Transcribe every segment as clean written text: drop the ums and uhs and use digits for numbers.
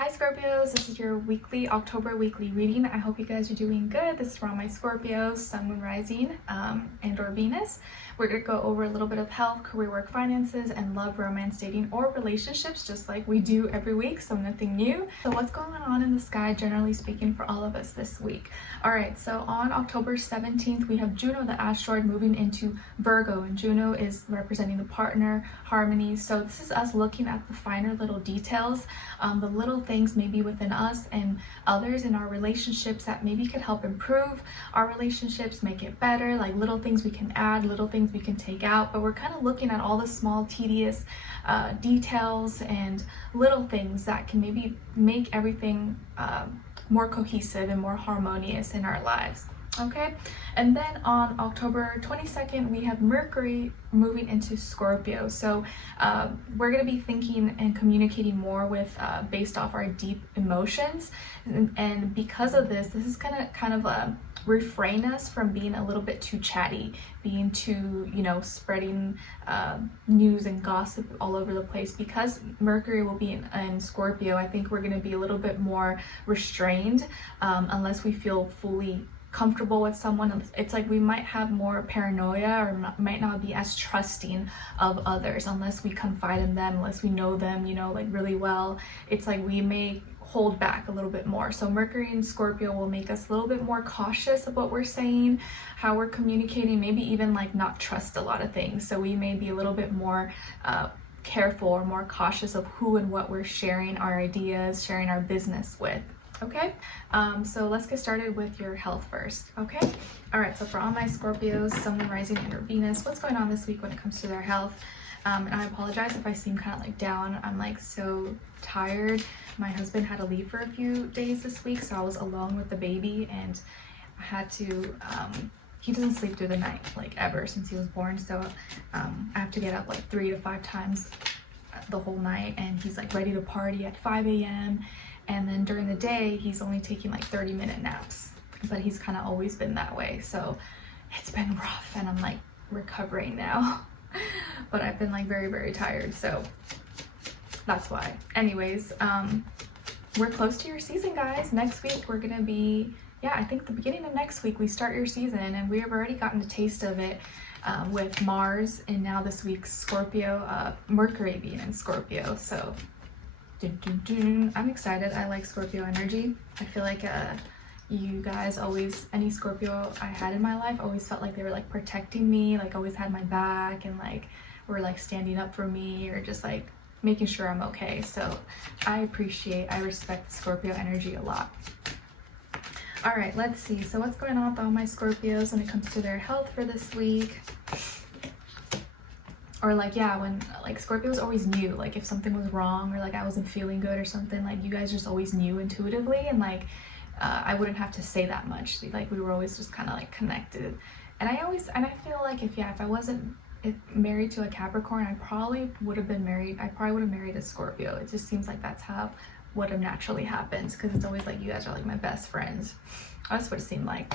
Hi Scorpios, this is your October weekly reading. I hope you guys are doing good. This is for all my Scorpios, Sun, Moon, Rising, and or Venus. We're going to go over a little bit of health, career, work, finances, and love, romance, dating, or relationships, just like we do every week, so nothing new. So what's going on in the sky, generally speaking, for all of us this week? All right, so on October 17th, we have Juno, the asteroid, moving into Virgo, and Juno is representing the partner, harmony. So this is us looking at the finer little details, the little things maybe within us and others in our relationships that maybe could help improve our relationships, make it better, like little things we can add, little things we can take out. But we're kind of looking at all the small tedious details and little things that can maybe make everything more cohesive and more harmonious in our lives. Okay, and then on October 22nd, we have Mercury moving into Scorpio. So we're going to be thinking and communicating more with based off our deep emotions. And because of this is going to kind of refrain us from being a little bit too chatty, being too, spreading news and gossip all over the place. Because Mercury will be in Scorpio, I think we're going to be a little bit more restrained unless we feel fully comfortable with someone. It's like we might have more paranoia or might not be as trusting of others unless we confide in them, unless we know them, like really well. It's like we may hold back a little bit more. So Mercury and Scorpio will make us a little bit more cautious of what we're saying, how we're communicating, maybe even like not trust a lot of things. So we may be a little bit more careful or more cautious of who and what we're sharing our ideas, sharing our business with. Okay, so let's get started with your health first. Okay, all right, so for all my Scorpios, Sun, Moon, Rising, and or Venus, what's going on this week when it comes to their health? And I apologize if I seem kind of like down. I'm like so tired. My husband had to leave for a few days this week, so I was alone with the baby, and I had to he doesn't sleep through the night like ever since he was born, so I have to get up like 3 to 5 times the whole night, and he's like ready to party at 5 a.m. And then during the day, he's only taking like 30-minute naps, but he's kind of always been that way. So it's been rough, and I'm like recovering now, but I've been like very, very tired. So that's why. Anyways, we're close to your season, guys. Next week, we're going to be, I think the beginning of next week, we start your season, and we have already gotten a taste of it with Mars, and now this week's Scorpio, Mercury being in Scorpio. So I'm excited. I like Scorpio energy. I feel like you guys always, any Scorpio I had in my life always felt like they were like protecting me, like always had my back, and like were like standing up for me, or just like making sure I'm okay. So I respect Scorpio energy a lot. All right, let's see. So what's going on with all my Scorpios when it comes to their health for this week? Or like, when like Scorpios always knew, like if something was wrong or like I wasn't feeling good or something, like you guys just always knew intuitively, and like I wouldn't have to say that much. Like we were always just kind of like connected. And I feel like if I wasn't married to a Capricorn, I probably would have married a Scorpio. It just seems like that's how would have naturally happened, because it's always like you guys are like my best friends. That's what it seemed like.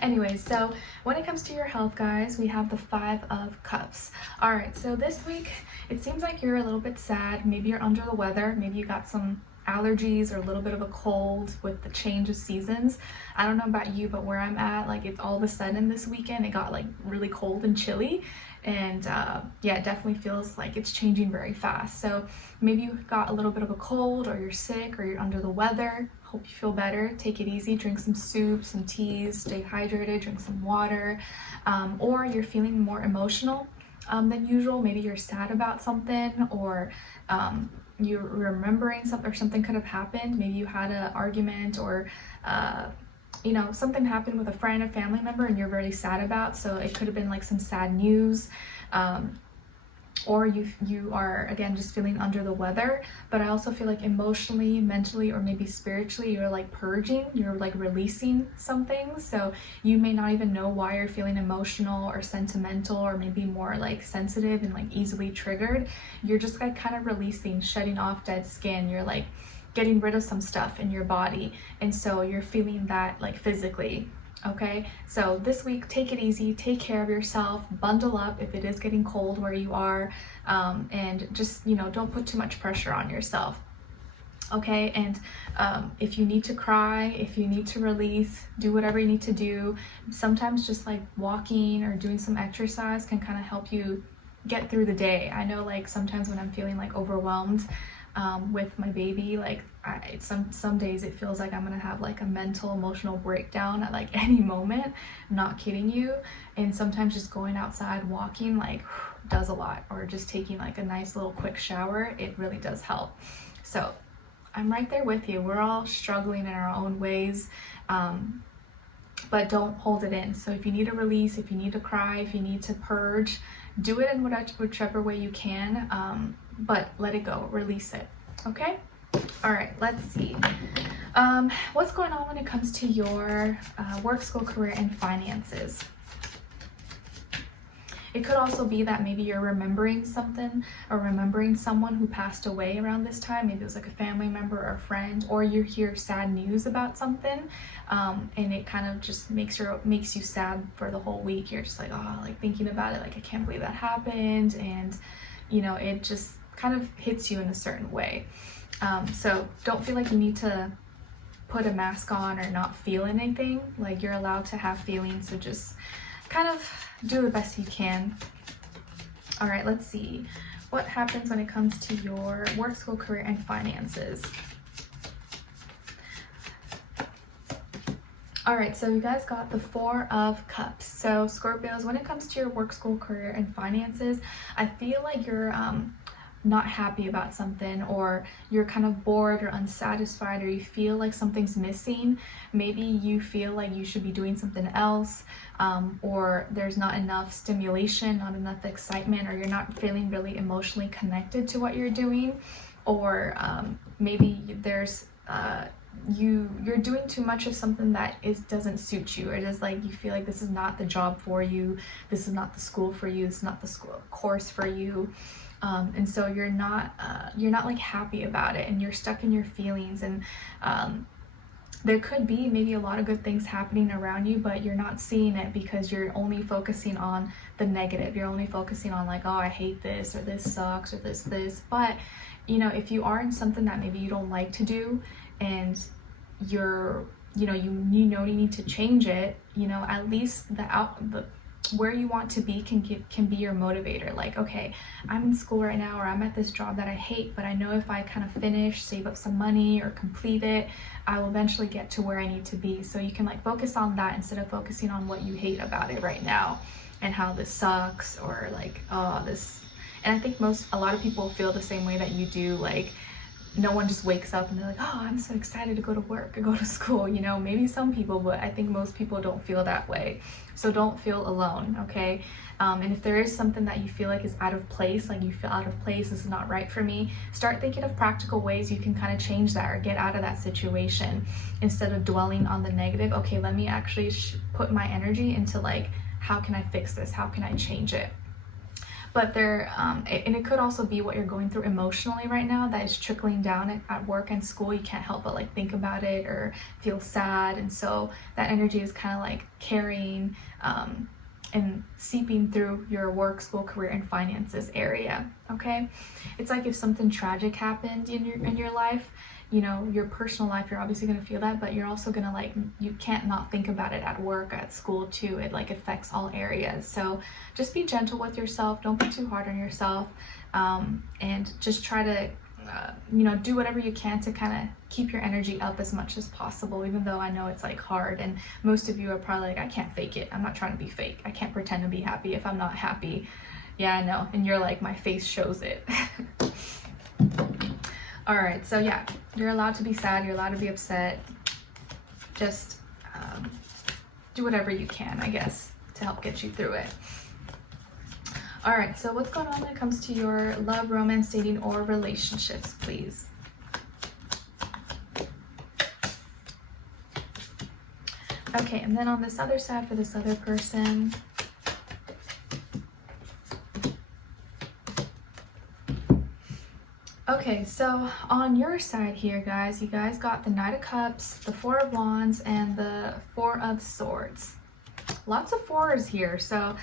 Anyways, so when it comes to your health, guys, we have the 5 of Cups. All right, so this week, it seems like you're a little bit sad. Maybe you're under the weather. Maybe you got some allergies or a little bit of a cold with the change of seasons. I don't know about you, but where I'm at, like it's all of a sudden this weekend, it got like really cold and chilly. And it definitely feels like it's changing very fast. So maybe you got a little bit of a cold, or you're sick, or you're under the weather. Hope you feel better. Take it easy. Drink some soups, some teas, stay hydrated, drink some water. Or you're feeling more emotional than usual. Maybe you're sad about something, or you're remembering something, or something could have happened. Maybe you had an argument, or something happened with a friend, a family member, and you're really sad about. So it could have been like some sad news, or you are again just feeling under the weather. But I also feel like emotionally, mentally, or maybe spiritually, you're like purging, you're like releasing some things. So you may not even know why you're feeling emotional or sentimental, or maybe more like sensitive and like easily triggered. You're just like kind of releasing, shutting off dead skin. You're like getting rid of some stuff in your body, and so you're feeling that like physically. Okay, so this week, take it easy, take care of yourself, bundle up if it is getting cold where you are, and just don't put too much pressure on yourself. Okay, and if you need to cry, if you need to release, do whatever you need to do. Sometimes just like walking or doing some exercise can kind of help you get through the day. I know like sometimes when I'm feeling like overwhelmed with my baby, like some days it feels like I'm gonna have like a mental emotional breakdown at like any moment. I'm not kidding you. And sometimes just going outside walking like does a lot, or just taking like a nice little quick shower, it really does help. So I'm right there with you. We're all struggling in our own ways, but don't hold it in. So if you need to release, if you need to cry, if you need to purge, do it in whichever way you can, but let it go, release it, okay? All right, let's see. What's going on when it comes to your work, school, career, and finances? It could also be that maybe you're remembering something or remembering someone who passed away around this time. Maybe it was like a family member or a friend, or you hear sad news about something, and it kind of just makes you sad for the whole week. You're just like, oh, like thinking about it, like I can't believe that happened, and you know, it just kind of hits you in a certain way. So don't feel like you need to put a mask on or not feel anything. Like you're allowed to have feelings, so just kind of do the best you can. All right, let's see. What happens when it comes to your work, school, career, and finances? All right, so you guys got the 4 of Cups. So Scorpios, when it comes to your work, school, career, and finances, I feel like you're not happy about something, or you're kind of bored or unsatisfied, or you feel like something's missing. Maybe you feel like you should be doing something else, or there's not enough stimulation, not enough excitement, or you're not feeling really emotionally connected to what you're doing, or maybe there's you're doing too much of something that doesn't suit you, or just like you feel like this is not the job for you, this is not the school for you, this is not the school course for you. And so you're not like happy about it, and you're stuck in your feelings, and there could be maybe a lot of good things happening around you, but you're not seeing it because you're only focusing on the negative. You're only focusing on like, oh, I hate this, or this sucks, or this. But you know, if you are in something that maybe you don't like to do, and you need to change it, you know, at least where you want to be can be your motivator. Like, okay, I'm in school right now, or I'm at this job that I hate, but I know if I kind of finish, save up some money, or complete it, I will eventually get to where I need to be. So you can like focus on that instead of focusing on what you hate about it right now, and how this sucks, or like, oh, this. And I think a lot of people feel the same way that you do. Like, no one just wakes up and they're like, oh, I'm so excited to go to work or go to school. You know, maybe some people, but I think most people don't feel that way. So don't feel alone, okay? And if there is something that you feel like is out of place, like you feel out of place, this is not right for me, start thinking of practical ways you can kind of change that or get out of that situation, instead of dwelling on the negative. Okay, let me actually put my energy into like, how can I fix this? How can I change it? But and it could also be what you're going through emotionally right now that is trickling down at work and school. You can't help but like think about it or feel sad, and so that energy is kind of like carrying and seeping through your work, school, career, and finances area. Okay, it's like if something tragic happened in your life, you know, your personal life, you're obviously going to feel that, but you're also going to like, you can't not think about it at work, at school too. It like affects all areas. So just be gentle with yourself. Don't be too hard on yourself. And just try to, do whatever you can to kind of keep your energy up as much as possible, even though I know it's like hard. And most of you are probably like, I can't fake it. I'm not trying to be fake. I can't pretend to be happy if I'm not happy. Yeah, I know. And you're like, my face shows it. All right, so yeah, you're allowed to be sad, you're allowed to be upset. Just do whatever you can, I guess, to help get you through it. All right, so what's going on when it comes to your love, romance, dating, or relationships, please? Okay, and then on this other side for this other person, okay, so on your side here, guys, you guys got the Knight of Cups, the 4 of Wands, and the 4 of Swords. Lots of 4s here, so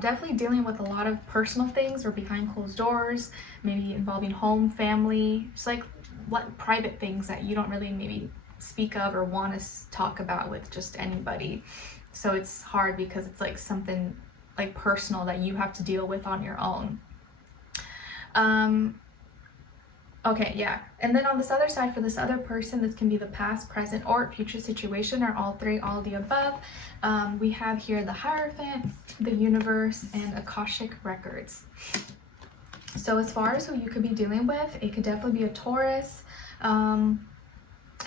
definitely dealing with a lot of personal things or behind closed doors, maybe involving home, family. It's like private things that you don't really maybe speak of or want to talk about with just anybody. So it's hard because it's like something like personal that you have to deal with on your own. Okay, yeah. And then on this other side, for this other person, this can be the past, present, or future situation, or all three, all of the above. We have here the Hierophant, the Universe, and Akashic Records. So as far as who you could be dealing with, it could definitely be a Taurus. And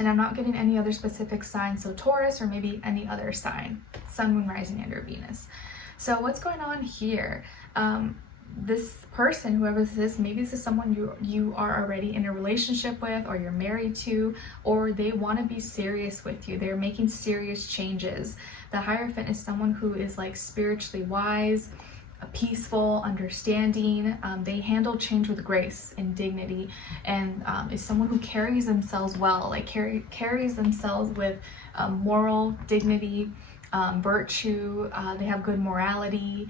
I'm not getting any other specific sign, so Taurus or maybe any other sign, Sun, Moon, Rising, and or Venus. So what's going on here? This person, whoever this is, maybe this is someone you are already in a relationship with, or you're married to, or they want to be serious with you. They're making serious changes. The Hierophant is someone who is like spiritually wise, peaceful, understanding. They handle change with grace and dignity, and is someone who carries themselves well, like carries themselves with moral dignity, virtue. They have good morality.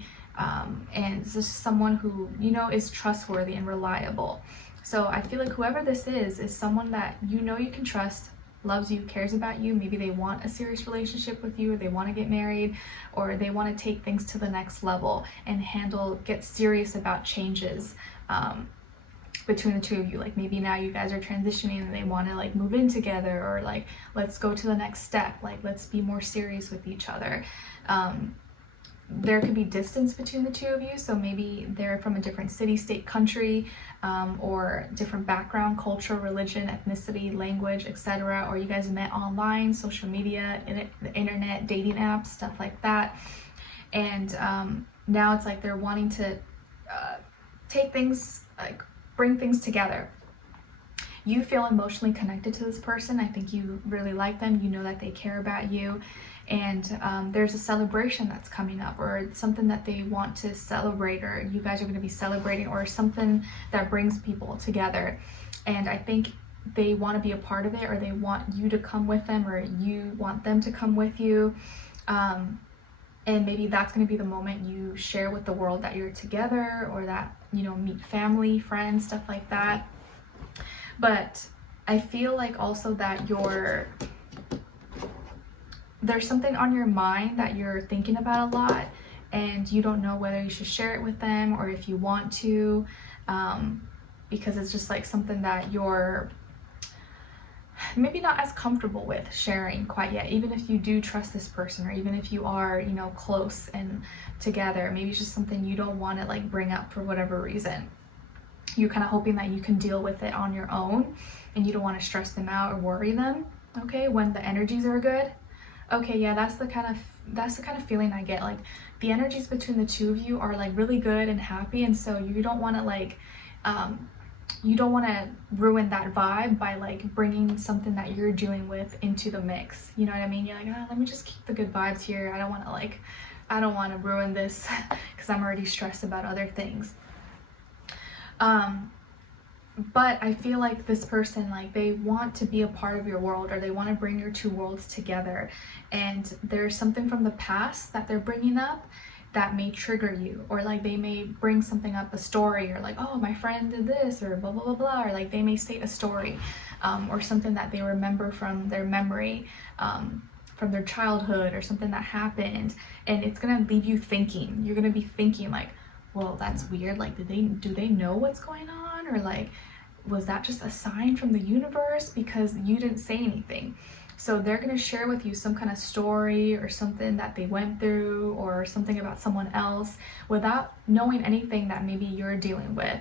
And it's just someone who, you know, is trustworthy and reliable. So I feel like whoever this is someone that you know you can trust, loves you, cares about you. Maybe they want a serious relationship with you, or they want to get married, or they want to take things to the next level and get serious about changes between the two of you. Like maybe now you guys are transitioning and they want to like move in together, or like let's go to the next step, like let's be more serious with each other. There could be distance between the two of you, so maybe they're from a different city, state, country, or different background, culture, religion, ethnicity, language, etc. Or you guys met online, social media, the internet, dating apps, stuff like that. And now it's like they're wanting to take things, like bring things together. You feel emotionally connected to this person. I think you really like them. You know that they care about you. And there's a celebration that's coming up, or something that they want to celebrate, or you guys are going to be celebrating, or something that brings people together. And I think they want to be a part of it, or they want you to come with them, or you want them to come with you. And maybe that's going to be the moment you share with the world that you're together, or that, you know, meet family, friends, stuff like that. But I feel like also that there's something on your mind that you're thinking about a lot, and you don't know whether you should share it with them or if you want to, because it's just like something that you're maybe not as comfortable with sharing quite yet, even if you do trust this person, or even if you are, you know, close and together. Maybe it's just something you don't want to like bring up for whatever reason. You're kind of hoping that you can deal with it on your own, and you don't want to stress them out or worry them, okay, when the energies are good. Okay, yeah, that's the kind of feeling I get. Like the energies between the two of you are like really good and happy, and so you don't want to like you don't want to ruin that vibe by like bringing something that you're dealing with into the mix. You know what I mean? You're like, oh, let me just keep the good vibes here. I don't want to ruin this because I'm already stressed about other things. But I feel like this person, like they want to be a part of your world, or they want to bring your two worlds together. And there's something from the past that they're bringing up that may trigger you, or like they may bring something up, a story, or like, oh, my friend did this, or blah, blah, blah, blah, or like they may state a story, or something that they remember from their memory, from their childhood, or something that happened. And it's going to leave you thinking. You're going to be thinking like, well, that's weird. Like, do they know what's going on? Or like, was that just a sign from the universe because you didn't say anything? So they're going to share with you some kind of story or something that they went through, or something about someone else, without knowing anything that maybe you're dealing with.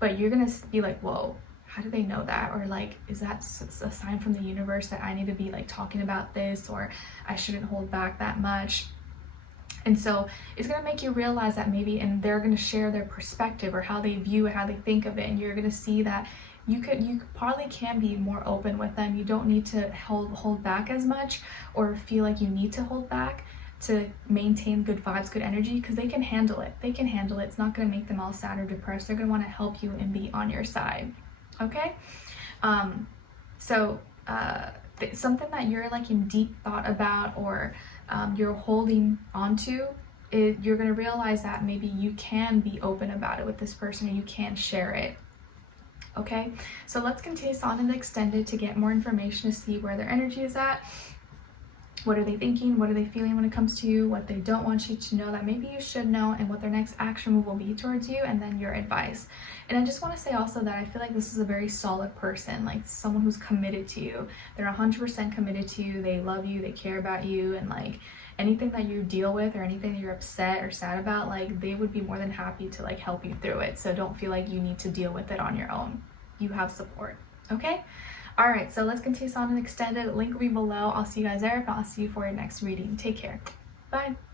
But you're going to be like, whoa, how do they know that? Or like, is that a sign from the universe that I need to be like talking about this, or I shouldn't hold back that much? And so it's going to make you realize that maybe, and they're going to share their perspective or how they view it, how they think of it. And you're going to see that you probably can be more open with them. You don't need to hold back as much, or feel like you need to hold back to maintain good vibes, good energy, because they can handle it. They can handle it. It's not going to make them all sad or depressed. They're going to want to help you and be on your side. Okay? Something that you're like in deep thought about, or you're holding onto, you're going to realize that maybe you can be open about it with this person, and you can share it. okay? So let's continue on in the extended to get more information to see where their energy is at. What are they thinking? What are they feeling when it comes to you? What they don't want you to know that maybe you should know, and what their next action move will be towards you, and then your advice. And I just want to say also that I feel like this is a very solid person, like someone who's committed to you. They're 100% committed to you. They love you. They care about you. And like anything that you deal with or anything that you're upset or sad about, like they would be more than happy to like help you through it. So don't feel like you need to deal with it on your own. You have support, okay? All right, so let's continue on an extended. Link will be below. I'll see you guys there. If not, I'll see you for your next reading. Take care. Bye.